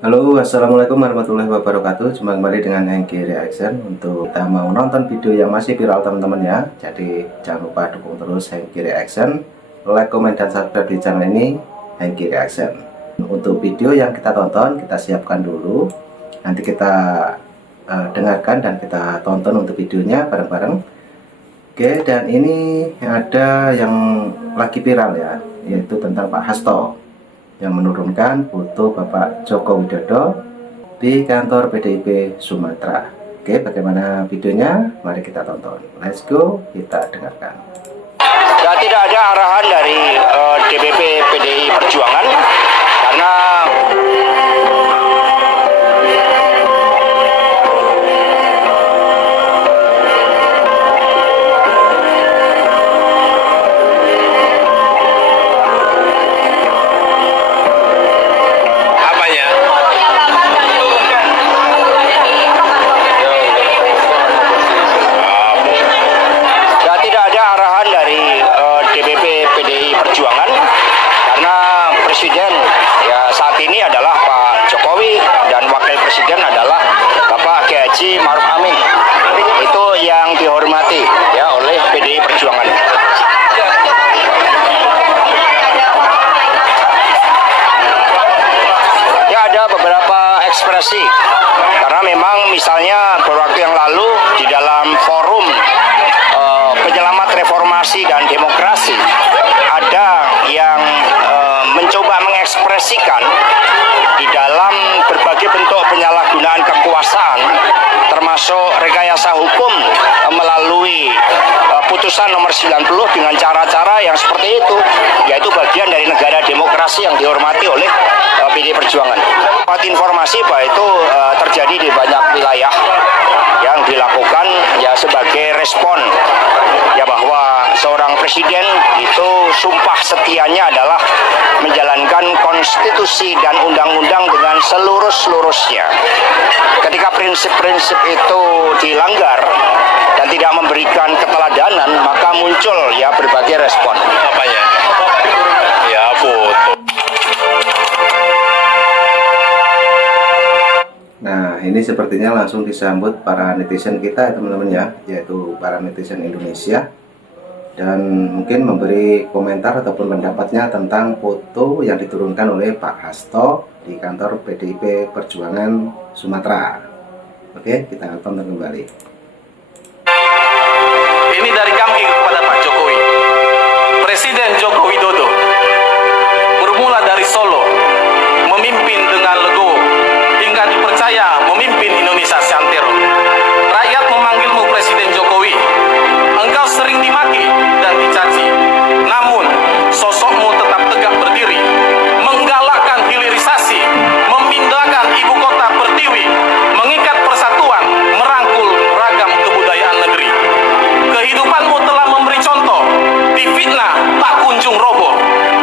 Halo, assalamualaikum warahmatullahi wabarakatuh. Jumpa kembali dengan Hengki Reaction. Untuk kita mau nonton video yang masih viral teman-teman ya. Jadi jangan lupa dukung terus Hengki Reaction, like, komen, dan subscribe di channel ini Hengki Reaction. Untuk video yang kita tonton, kita siapkan dulu. Nanti kita dengarkan dan kita tonton untuk videonya bareng-bareng. Oke, dan ini ada yang lagi viral ya, yaitu tentang Pak Hasto yang menurunkan foto Bapak Joko Widodo di kantor PDIP Sumatera. Oke, bagaimana videonya? Mari kita tonton. Let's go, kita dengarkan. Ya, tidak ada arahan dari DPP PDI Perjuangan karena Presiden ya saat ini adalah Pak Jokowi dan Wakil Presiden adalah Bapak Kiai Haji Ma'ruf Amin. Itu yang dihormati ya oleh PDI Perjuangan. Ya, ada beberapa ekspresi karena memang misalnya beberapa waktu yang lalu di dalam forum penyelamat reformasi dan demokrasi ada yang mencoba mengekspresikan di dalam berbagai bentuk penyalahgunaan kekuasaan termasuk rekayasa hukum melalui putusan nomor 90 dengan cara-cara yang seperti itu, yaitu bagian dari negara demokrasi yang dihormati oleh PDI Perjuangan. Informasi bahwa itu terjadi di banyak wilayah yang dilakukan ya sebagai respon ya bahwa seorang presiden itu sumpah setianya adalah menjalankan konstitusi dan undang-undang dengan seluruh-seluruhnya. Ketika prinsip-prinsip itu dilanggar dan tidak memberikan keteladanan, maka muncul ya berbagai respon. Apanya? Ya, foto. Nah, ini sepertinya langsung disambut para netizen kita ya teman-teman ya, yaitu para netizen Indonesia, dan mungkin memberi komentar ataupun pendapatnya tentang foto yang diturunkan oleh Pak Hasto di kantor PDIP Perjuangan Sumatera. Oke, kita tonton kembali. Ini dari kami kepada Pak Jokowi. Presiden Joko Widodo bermula dari Solo, memimpin dengan legowo hingga dipercaya memimpin Indonesia seantero. Rakyat memanggilmu Presiden Jokowi. Engkau sering dimaki dan dicaci, namun sosokmu tetap tegak berdiri, menggalakkan hilirisasi, memindahkan ibu kota Pertiwi, mengikat persatuan, merangkul ragam kebudayaan negeri. Kehidupanmu telah memberi contoh, difitnah tak kunjung roboh,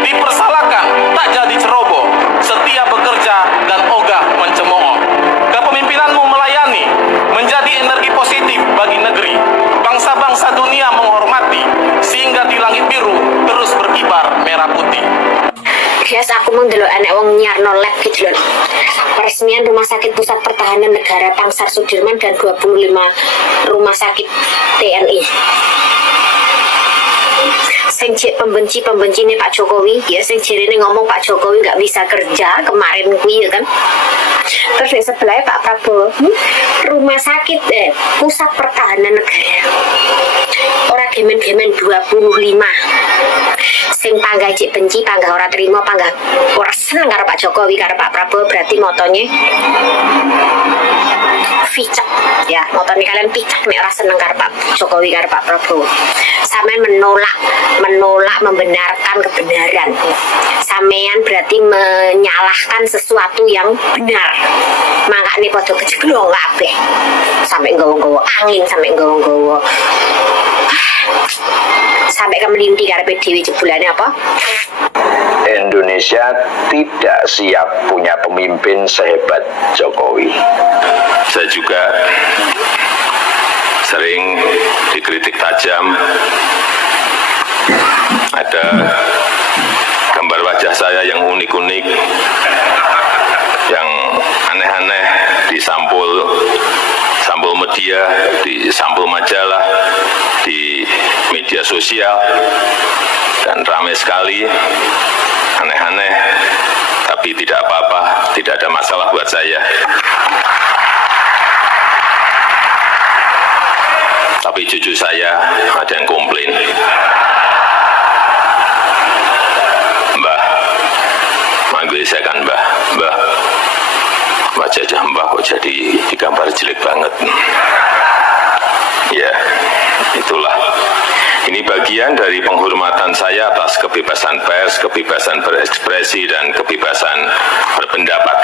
dipersalahkan tak jadi ceroboh, setia bekerja dan ogah mencemooh. Kepemimpinanmu melayani, menjadi energi positif bagi negeri. Bangsa-bangsa dunia menghormati, sehingga di langit biru terus berkibar merah putih. Bias aku mendelok anak wong nyarno lab gitu loh. Peresmian Rumah Sakit Pusat Pertahanan Negara Pangsar Sudirman dan 25 rumah sakit TNI. Sing pembenci nih Pak Jokowi ya, sing jirine ngomong Pak Jokowi nggak bisa kerja kemarin kuwi ya kan. Terus di sebelahnya Pak Prabowo, Rumah Sakit Pusat Pertahanan Negara. Orang gemen-gemen 25. Sing panggah cek benci, panggah ora terima, panggah ora seneng karo Pak Jokowi, karo Pak Prabowo, berarti motonya picak ya, motonya kalian picak nek ora seneng karo Pak Jokowi karo Pak Prabowo. Sampean menolak membenarkan kebenaran. Sampean berarti menyalahkan sesuatu yang benar. Makane padha kejeglong kabeh. Sampai nggawa-nggawa angin, sampai nggawa-nggawa sampai ke melinti karena PDW jebulannya apa? Indonesia tidak siap punya pemimpin sehebat Jokowi. Saya juga sering dikritik tajam. Ada gambar wajah saya yang unik-unik, yang aneh-aneh di sampul media, di sampul majalah, di media sosial, dan ramai sekali aneh-aneh, tapi tidak apa-apa, tidak ada masalah buat saya. Tapi cucu saya ada yang komplain, Mbah, manggil saya kan Mbah, wajah Mbah kok jadi digambar jelek banget. Ya, itulah. Ini bagian dari penghormatan saya atas kebebasan pers, kebebasan berekspresi, dan kebebasan berpendapat.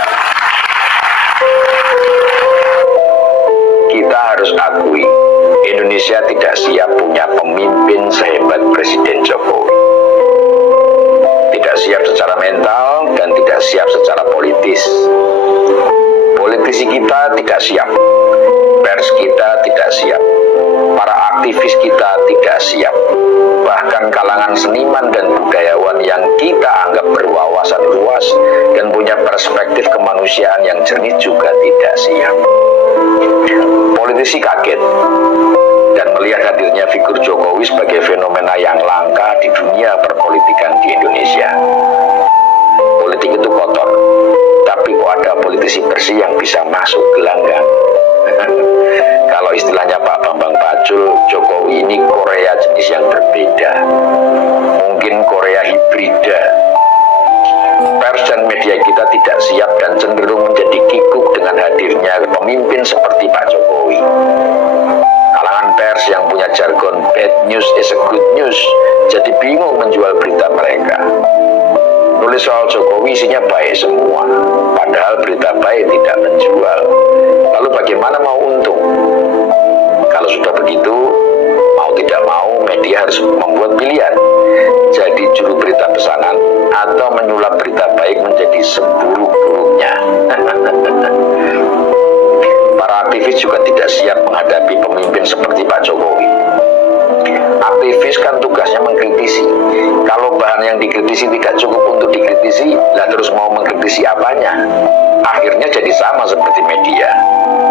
Kita harus akui, Indonesia tidak siap punya pemimpin sehebat Presiden Jokowi. Tidak siap secara mental dan tidak siap secara politis. Politisi kita tidak siap, pers kita tidak siap, para aktivis kita tidak siap, bahkan kalangan seniman dan budayawan yang kita anggap berwawasan luas dan punya perspektif kemanusiaan yang jernih juga tidak siap. Politisi kaget dan melihat hadirnya figur Jokowi sebagai fenomena yang langka di dunia perpolitikan di Indonesia. Politik itu kotor, tapi kok ada politisi bersih yang bisa masuk gelanggang. Kalau istilahnya Pak Bambang Pacul, Jokowi ini Korea jenis yang berbeda, mungkin Korea hibrida. Pers dan media kita tidak siap dan cenderung menjadi kikuk dengan hadirnya pemimpin seperti Pak Jokowi. Kalangan pers yang punya jargon bad news is a good news jadi bingung menjual berita mereka. Nulis soal Jokowi isinya baik semua, padahal berita baik tidak menjual. Lalu bagaimana mau untung? Kalau sudah begitu, mau tidak mau media harus membuat pilihan. Jadi juru berita pesanan atau menyulap berita baik menjadi seburuk-buruknya. Para aktivis juga tidak siap menghadapi pemimpin seperti Pak Jokowi. Aktivis kan tugasnya mengkritisi. Kalau bahan yang dikritisi tidak cukup untuk dikritisi, lah terus mau mengkritisi apanya? Akhirnya jadi sama seperti media.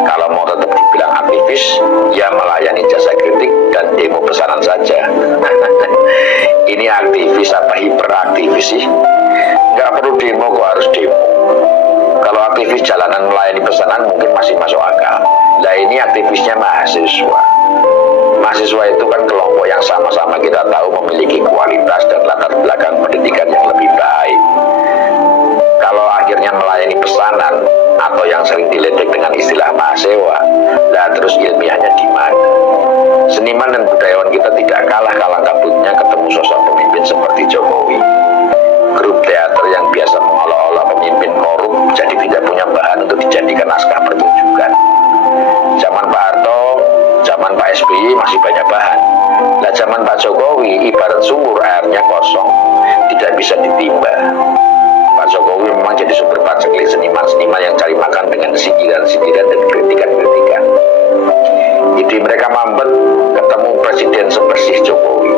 Kalau mau tetap dibilang aktivis, ya melayani jasa kritik dan demo pesanan saja. Ini aktivis apa hiperaktivis sih? Nggak perlu demo kok harus demo. Kalau aktivis jalanan melayani pesanan mungkin masih masuk akal. Lah ini aktivisnya mahasiswa. Mahasiswa itu kan kelompok yang sama-sama kita tahu memiliki kualitas dan latar belakang pendidikan yang lebih baik. Kalau akhirnya melayani pesanan atau yang sering diledek dengan istilah mahasiswa, lah terus ilmiahnya di mana? Seniman dan budayawan kita tidak kalah kabutnya ketemu sosok pemimpin seperti Jokowi. Grup teater yang biasa mengolah-olah pemimpin korup jadi tidak punya bahan untuk dijadikan naskah pertunjukan. Zaman Pak Harto, zaman Pak SBY masih banyak bahan. Nah zaman Pak Jokowi ibarat sumur airnya kosong, tidak bisa ditimba. Pak Jokowi memang jadi sumber paceklik seniman-seniman yang cari makan dengan sindiran-sindiran dan kritikan-kritikan. Ide mereka mampet ketemu presiden sebersih Jokowi.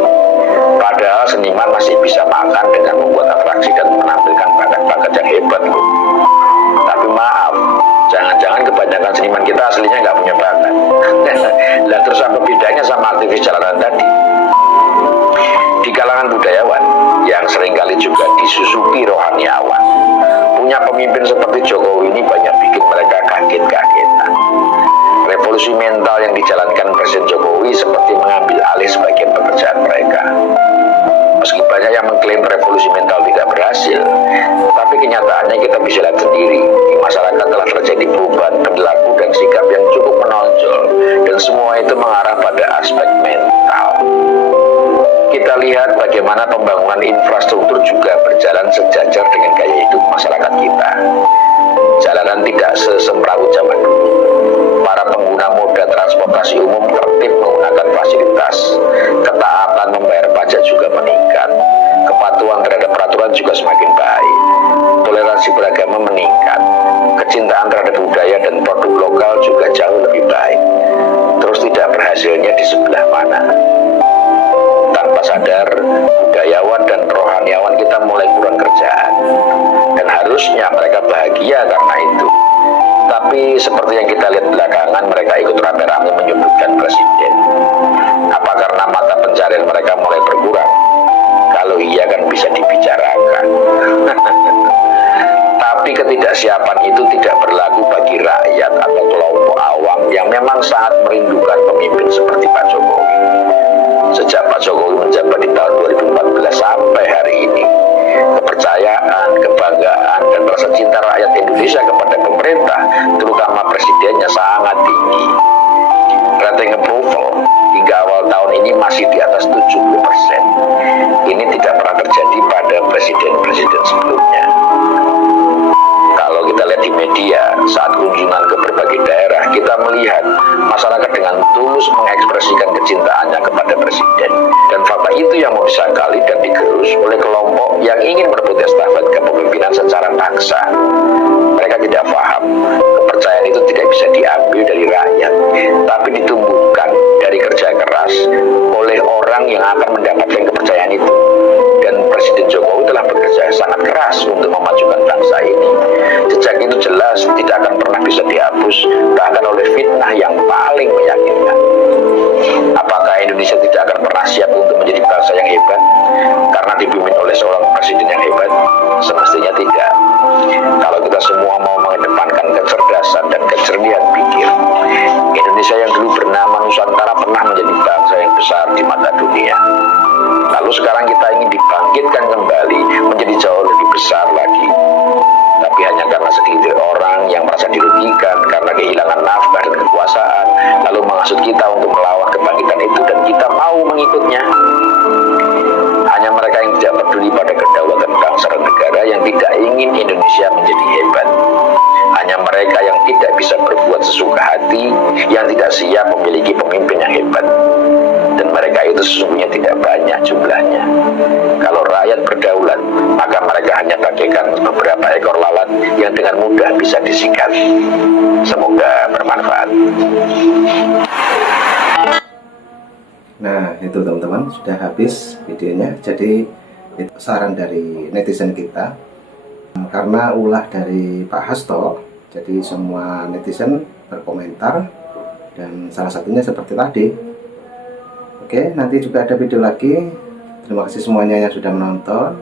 Padahal seniman masih bisa makan dengan membuat atraksi dan menampilkan bakat-bakat yang hebat loh. Tapi maaf, jangan-jangan kebanyakan seniman kita aslinya nggak punya bakat. Lah terus apa bedanya sama aktivis jalanan tadi? Di kalangan budayawan yang seringkali juga disusupi rohaniawan, punya pemimpin seperti Jokowi ini banyak bikin mereka kaget-kagetan. Revolusi mental yang dijalankan Presiden Jokowi seperti mengambil alih sebagian pekerjaan mereka. Meski banyak yang mengklaim revolusi mental tidak berhasil, tapi kenyataannya kita bisa lihat sendiri. Di masyarakat telah terjadi perubahan perilaku dan sikap yang cukup menonjol, dan semua itu mengarah pada aspek mental. Kita lihat bagaimana pembangunan infrastruktur juga berjalan sejajar dengan gaya hidup masyarakat kita. Jalanan tidak sesemrawut zaman dulu. Para pengguna moda transportasi umum tertib menggunakan fasilitas. Ketaatan membayar pajak juga meningkat. Kepatuhan terhadap peraturan juga semakin baik. Toleransi beragama meningkat. Kecintaan terhadap budaya dan produk lokal juga jauh lebih baik. Terus tidak berhasilnya di sebelah mana? Tanpa sadar, budayawan dan rohaniawan kita mulai kurang kerjaan. Dan harusnya mereka bahagia karena itu. Tapi Tapi seperti yang kita lihat belakangan, mereka ikut rame-rame menyudutkan presiden. Apa karena mata pencarian mereka mulai berkurang? Kalau iya kan bisa dibicarakan. Tapi ketidaksiapan itu tidak berlaku bagi rakyat atau kelompok awam yang memang sangat merindukan pemimpin seperti Pak Jokowi. Sejak Pak Jokowi menjabat di tahun 2014 sampai hari ini, kepercayaan, kebanggaan, dan rasa cinta rakyat Indonesia kepada pemerintah, terutama presidennya, sangat tinggi. Rating approval hingga awal tahun ini masih di atas 70%. Ini tidak pernah terjadi pada presiden-presiden sebelumnya. Kalau kita lihat di media, saat kunjungan ke berbagai daerah, kita melihat masyarakat dengan tulus mengekspresikan kecintaannya kepada presiden. Dan fakta itu yang mau disangkali dan digerus oleh kelompok yang ingin merebut estafet kepemimpinan secara paksa. Mereka tidak paham, kepercayaan itu tidak bisa diambil dari rakyat, tapi ditumbuhkan dari kerja keras oleh orang yang akan mendapatkan kepercayaan itu. Dan Presiden Jokowi telah bekerja sangat keras untuk memajukan bangsa ini. Jejak itu jelas tidak akan pernah bisa dihapus, bahkan oleh fitnah yang paling meyakinkan. Apakah Indonesia tidak akan pernah siap untuk menjadi bangsa yang hebat karena dipimpin oleh seorang presiden yang hebat? Semestinya tidak. Kalau kita semua mau mengedepankan kecerdasan dan kejernihan pikir, Indonesia yang dulu bernama Nusantara pernah menjadi bangsa yang besar di mata dunia. Lalu sekarang kita ingin dibangkitkan kembali menjadi jauh lebih besar lagi. Tapi hanya karena segelintir orang yang merasa dirugikan karena kehilangan nafkah dan kekuasaan, lalu menghasut kita untuk melawan kebangkitan itu dan kita mau mengikutnya. Hanya mereka yang tidak peduli pada kedaulatan bangsa dan negara, yang tidak ingin Indonesia menjadi hebat. Hanya mereka yang tidak bisa berbuat sesuka hati, yang tidak siap memiliki pemimpin yang hebat. Dan mereka itu sesungguhnya tidak banyak jumlahnya. Kalau rakyat berdaulat, maka mereka hanya bagaikan beberapa ekor lalat yang dengan mudah bisa disikat. Semoga bermanfaat. Nah, itu teman-teman, sudah habis videonya. Jadi itu saran dari netizen kita. Karena ulah dari Pak Hasto, jadi semua netizen berkomentar, dan salah satunya seperti tadi. Oke, nanti juga ada video lagi. Terima kasih semuanya yang sudah menonton,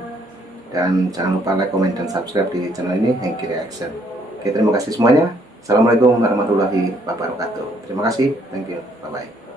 dan jangan lupa like, komen, dan subscribe di channel ini, Hengki Reaction. Oke, terima kasih semuanya. Assalamualaikum warahmatullahi wabarakatuh. Terima kasih, thank you, bye bye.